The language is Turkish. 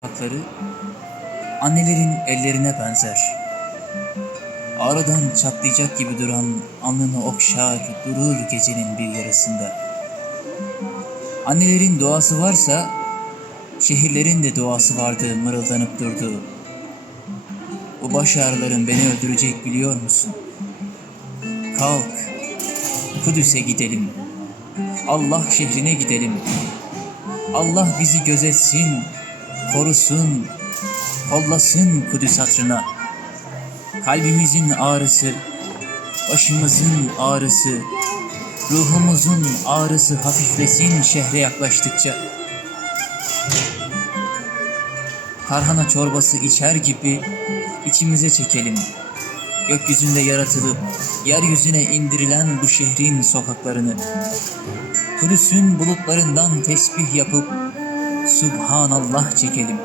Hakları annelerin ellerine benzer. Ağrıdan çatlayacak gibi duran alnını okşar durur gecenin bir yarısında. Annelerin duası varsa şehirlerin de duası vardı mırıldanıp durdu. Bu baş ağrıların beni öldürecek biliyor musun? Kalk, Kudüs'e gidelim. Allah şehrine gidelim. Allah bizi gözetsin, korusun, kollasın Kudüs hatırına. Kalbimizin ağrısı, başımızın ağrısı, ruhumuzun ağrısı hafiflesin şehre yaklaştıkça. Tarhana çorbası içer gibi içimize çekelim. Gökyüzünde yaratılıp yeryüzüne indirilen bu şehrin sokaklarını. Kudüs'ün bulutlarından tesbih yapıp Subhanallah çekelim.